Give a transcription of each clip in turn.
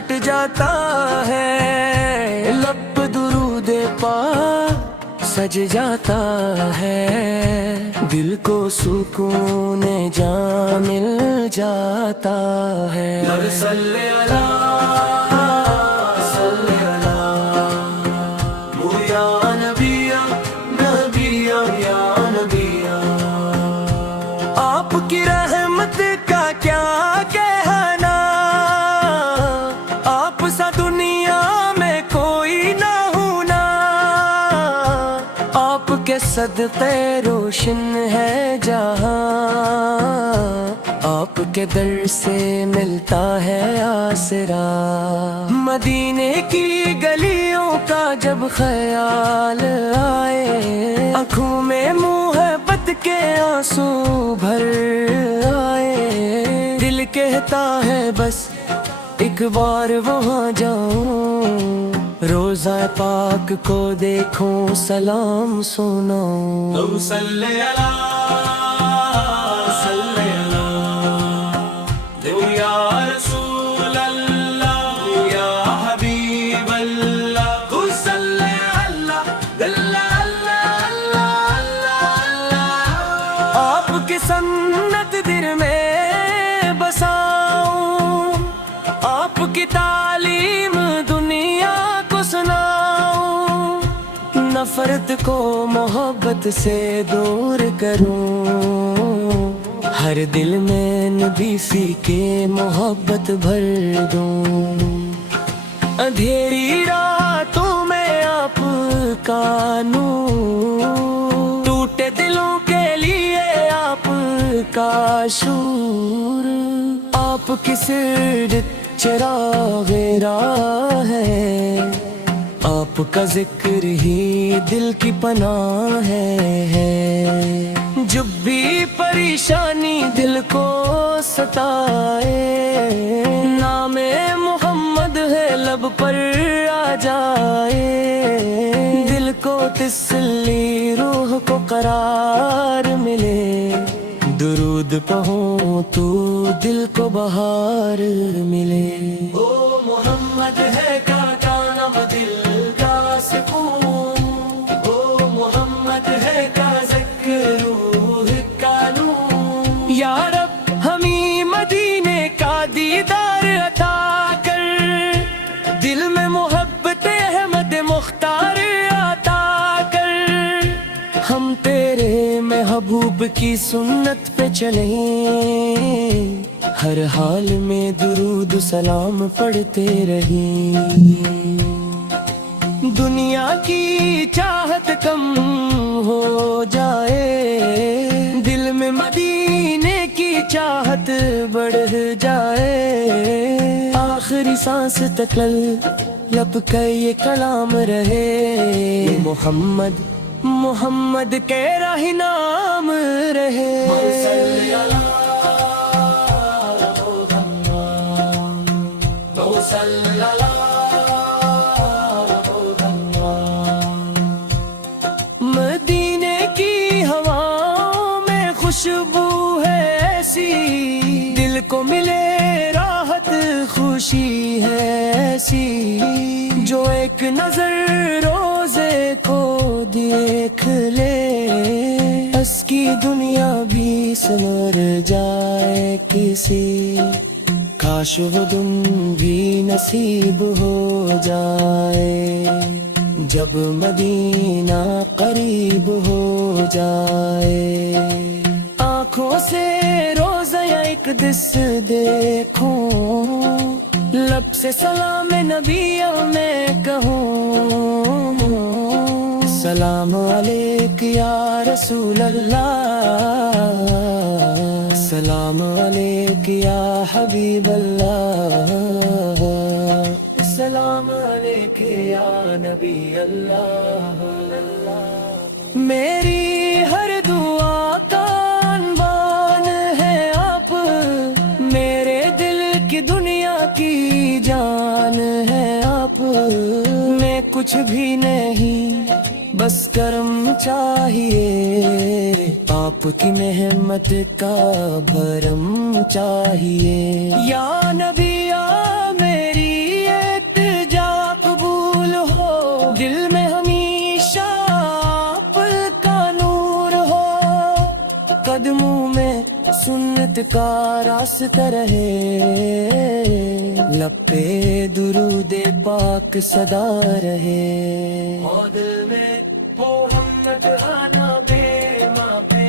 ہٹ جاتا ہے، لب درود پاک سج جاتا ہے، دل کو سکون جاں مل جاتا ہے۔ صلی اللہ صلی اللہ یا نبی نبی یا نبی، آپ کی رحمت کا کیا کہنا، آپ سا دنیا میں کوئی نہ ہونا، آپ کے صدقے روشن ہے جہاں، آپ کے در سے ملتا ہے آسرا۔ مدینے کی گلیوں کا جب خیال آئے، آنکھوں میں محبت کے آنسو بھر آئے، دل کہتا ہے بس ایک بار وہاں جاؤں، روضہ پاک کو دیکھوں سلام سناؤں۔ صلی اللہ صلی اللہ یا رسول اللہ یا حبیب اللہ، صلی اللہ اللہ اللہ، آپ کی سنت دل میں بساؤں، آپ کی تعلیم دنیا کو سناؤں، نفرت کو محبت سے دور کروں، ہر دل میں نبی سی کے محبت بھر دوں، اندھیری راتوں میں آپ کا نور، ٹوٹے دلوں کے لیے آپ کا شور، آپ کی سرت چراغ راہ ہے، آپ کا ذکر ہی دل کی پناہ ہے، جب بھی پریشانی دل کو ستائے، نام محمد ہے لب پر آ جائے، دل کو تسلی روح کو قرار ملے، درود پڑھوں تو دل کو بہار ملے۔ او محمد ہے کا نام دل کا سکون، او محمد ہے کا ذکر روح کا نور، یا رب ہمیں مدینے کا دیدار عطا کر، دل میں محبت احمد مختار عطا کر، ہم تیرے محبوب کی سنت پہ چلیں، ہر حال میں درود سلام پڑھتے رہیں، دنیا کی چاہت کم ہو جائے، دل میں مدینے کی چاہت بڑھ جائے، آخری سانس تک لب کا یہ کلام رہے، محمد محمد کے راہ نام رہے۔ صلی اللہ صلی اللہ مدینے کی ہواؤں میں خوشبو ہے ایسی، دل کو ملے راحت خوشی ہے ایسی، جو ایک نظر روزے کو دیکھ لے، اس کی دنیا بھی سنور جائے کسی، کاش وہ دن بھی نصیب ہو جائے، جب مدینہ قریب ہو جائے، آنکھوں سے روزہ ایک دس دیکھوں، لب سے سلام نبی میں کہوں، سلام علیک یا رسول اللہ، سلام علیک یا حبیب اللہ، سلام علیک یا نبی اللہ۔ میری ہر دعا کا عنوان ہے آپ، میرے دل کی دنیا کی جان ہے آپ، میں کچھ بھی نہیں بس کرم چاہیے، آپ کی محمت کا بھرم چاہیے، یا نبی میری کا راستہ رہے لب پہ درود پاک صدا رہے دل میں محمد آنا بے ماں بے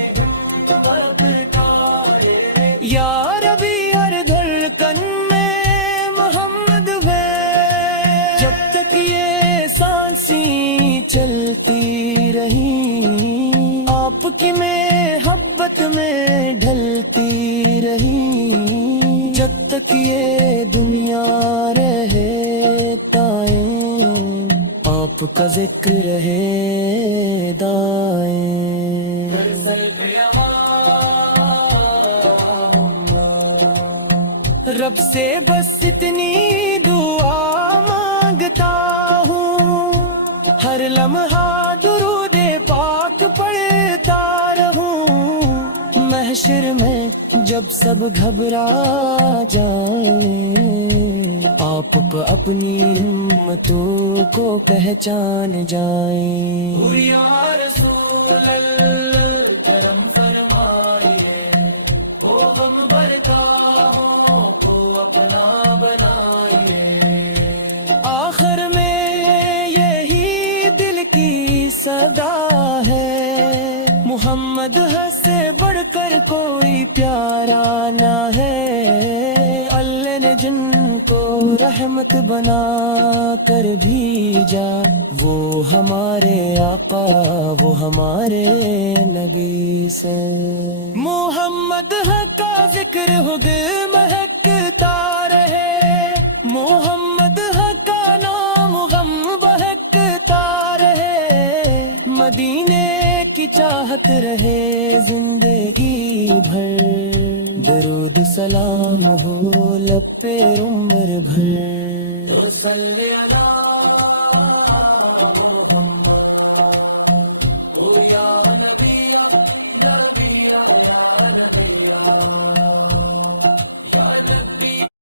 یا ربی ہر دھڑکن میں محمد ہے جب تک یہ سانسیں چلتی رہی آپ کی محبت میں ڈھلتی رہی جب تک یہ دنیا رہے دائیں آپ کا ذکر رہے دائیں رب سے بس اتنی دعا مانگتا ہوں ہر لمحہ درود پاک پڑھتا رہوں محشر میں جب سب گھبرا جائیں آپ اپنی ہمتوں کو پہچان جائیں یا رسول اللہ کرم فرمائیے وہ غم برکاہوں کو اپنا بنائیے آخر میں یہی دل کی صدا ہے محمد سے بڑھ کر کوئی پیارا نہ ہے اللہ نے جن کو رحمت بنا کر بھیجا وہ ہمارے آقا وہ ہمارے نبی سے محمد کا ذکر ہو دل مہکتا رہے محمد کا نام غم بہکتا رہے مدینے کی چاہت رہے زندگی بھر درود سلام ہو لب پہ عمر بھر تو صلی اللہ